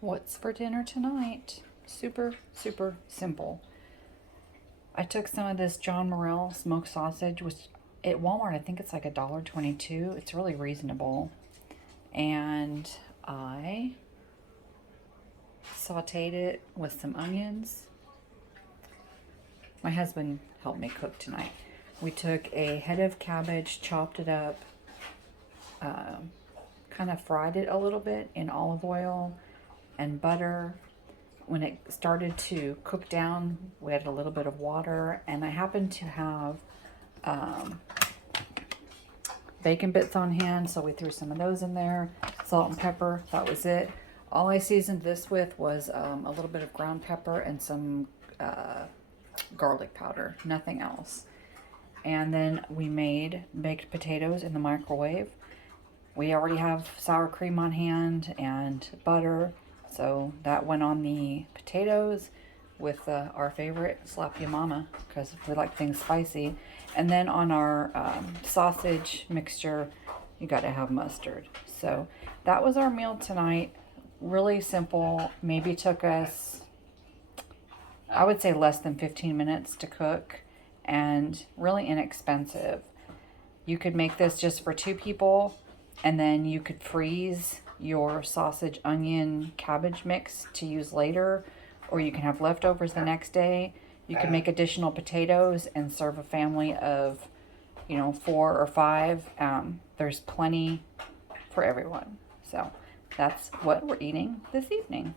What's for dinner tonight? Super, super simple. I took some of this John Morrell smoked sausage, which at Walmart I think it's like $1.22. It's really reasonable. And I sauteed it with some onions. My husband helped me cook tonight. We took a head of cabbage, chopped it up, kind of fried it a little bit in olive oil and butter. When it started to cook down, we added a little bit of water, and I happened to have bacon bits on hand, so we threw some of those in there, salt and pepper, that was it. All I seasoned this with was a little bit of ground pepper and some garlic powder, nothing else. And then we made baked potatoes in the microwave. We already have sour cream on hand and butter, so that went on the potatoes with our favorite Slap Ya Mama, because we like things spicy. And then on our sausage mixture, you got to have mustard. So that was our meal tonight. Really simple. Maybe took us, I would say, less than 15 minutes to cook, and really inexpensive. You could make this just for 2 people, and then you could freeze your sausage, onion, cabbage mix to use later, or you can have leftovers the next day. You can make additional potatoes and serve a family of, 4 or 5. There's plenty for everyone. So that's what we're eating this evening.